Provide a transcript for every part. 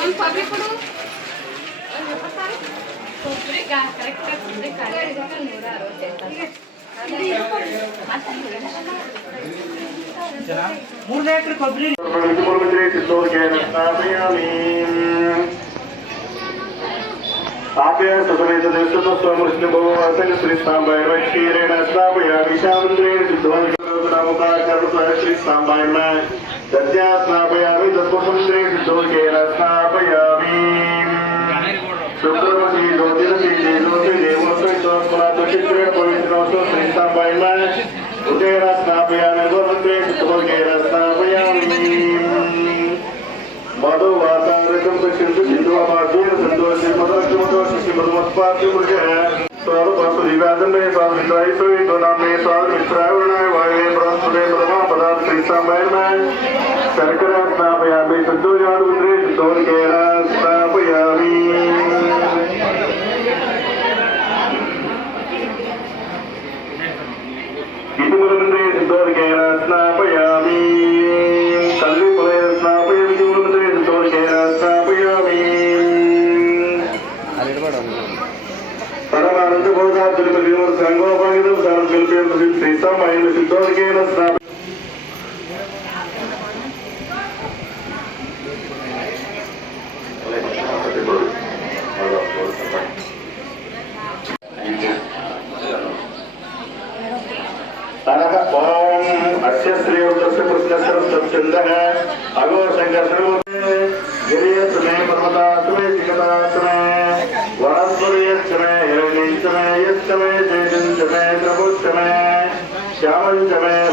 ಒಂದು ಪಬ್ಲಿಕ್ ಕೊಡು ಕರೆಕ್ಟ್ ನೂರ ಅರವತ್ತೈದು ಮೂರನೇ ಎಕರೆ ಕೊಬ್ಬರಿ मुख्यमंत्री सिद्धोज्ञान स्थापयामि स्थाप्य ससमेत देशतस्वमृष्ण भगवासक श्री स्थाम्बाय क्षीरेण स्थापयामि शामन्द्रेण सिद्धोज्ञानमुखाचर्य श्री स्थाम्बाय दद्या स्थापयामि तत्पुरुषेण सिद्धोज्ञान स्थापयामि शुक्रमसी ज्योतिरसी तेजोसी देवोसी स्वस्मनाथक्षित्रेण पवित्रोऽस्तु श्री स्थाम्बाय उदयेन स्थापयामि गोमन्त्रेण सिद्धोज्ञान स्थापयामि मधु वातावृतम पश्यन्तु सिन्धु अपार्जेन सन्तोषे मदक्षमतो शिशिमधुमत्पाद्य मृगः स्वारुपासुदिव्याजं मे स्वामित्राय सुवितो नामे शर्करा स्थापयामि सद्दोजानुन्द्रे सिद्धोर्गेण स्थापयामि इतिमुद्रे सिद्धोर्गेण स्नापयामि कल्विपुले स्नापयामि इतिमुद्रे सिद्धोर्गेण स्नापयामि परमानन्द बोधातुलिप विमर्श संगोपागिदं सारं कल्पयं प्रसिद्ध श्रीसामायन सिद्धोर्गेण कृष्णस्य सत्सन्दः अगो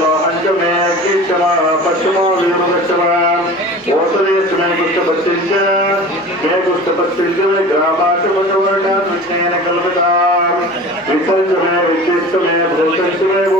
लोहञ्चमे अग्निश्चम पश्चिमो वीरुदश्चम ओषधयश्चमे कुष्ठपश्चिञ्च मे कुष्ठपश्चिञ्च मे ग्रामाचमचवर्णात्मज्ञेन कल्पताम् विसर्जमे विद्युश्चमे भूषञ्चमे भूतिश्चमे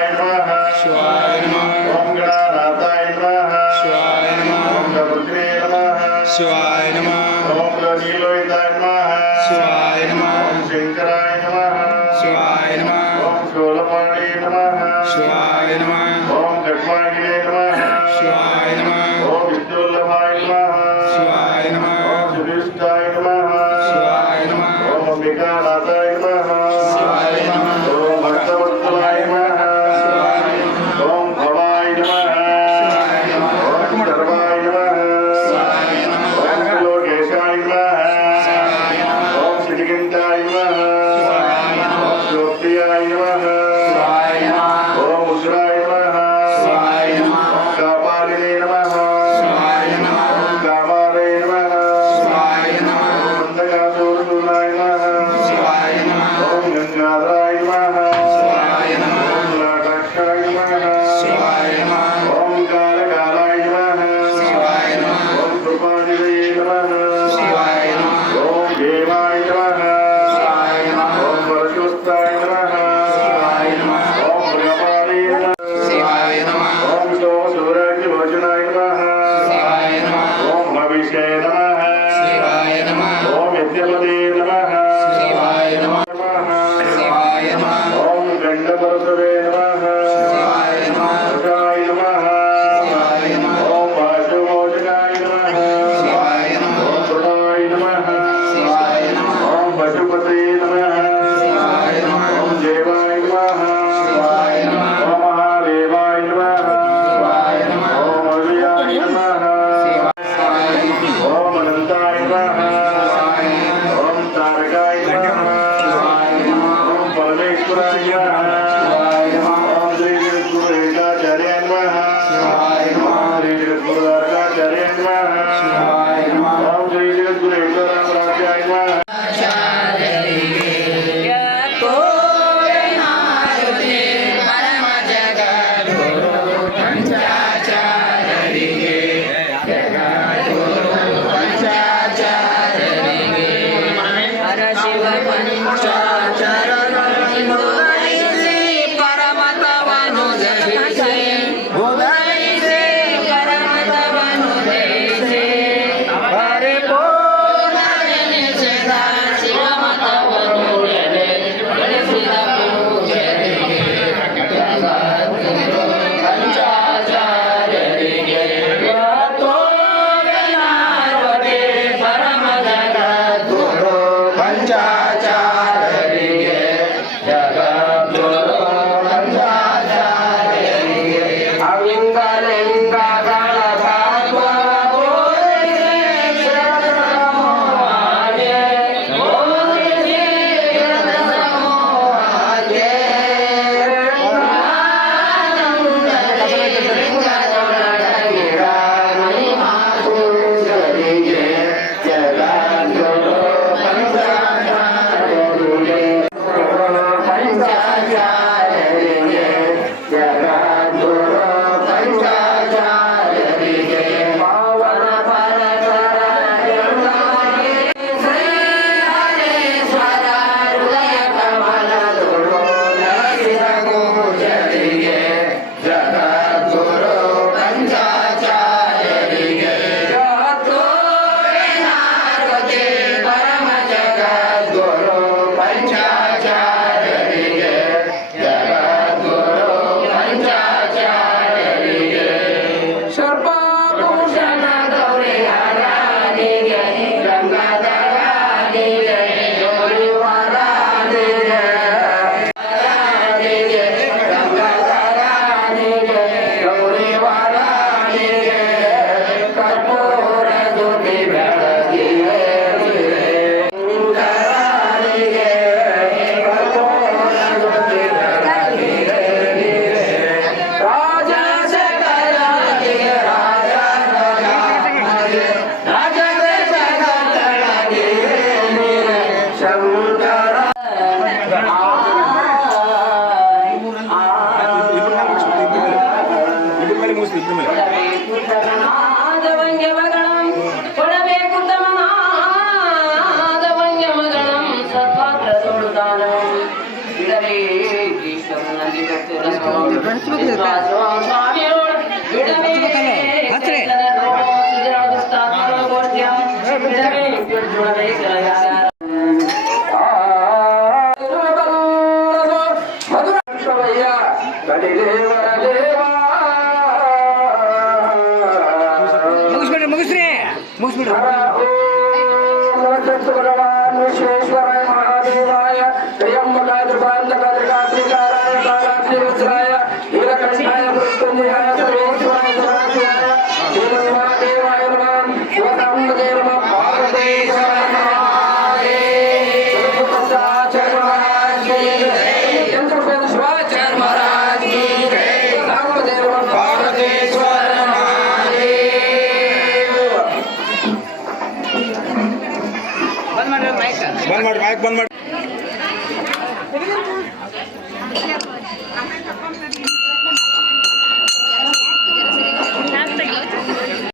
वीरभद्राय नमः शिवाय नमः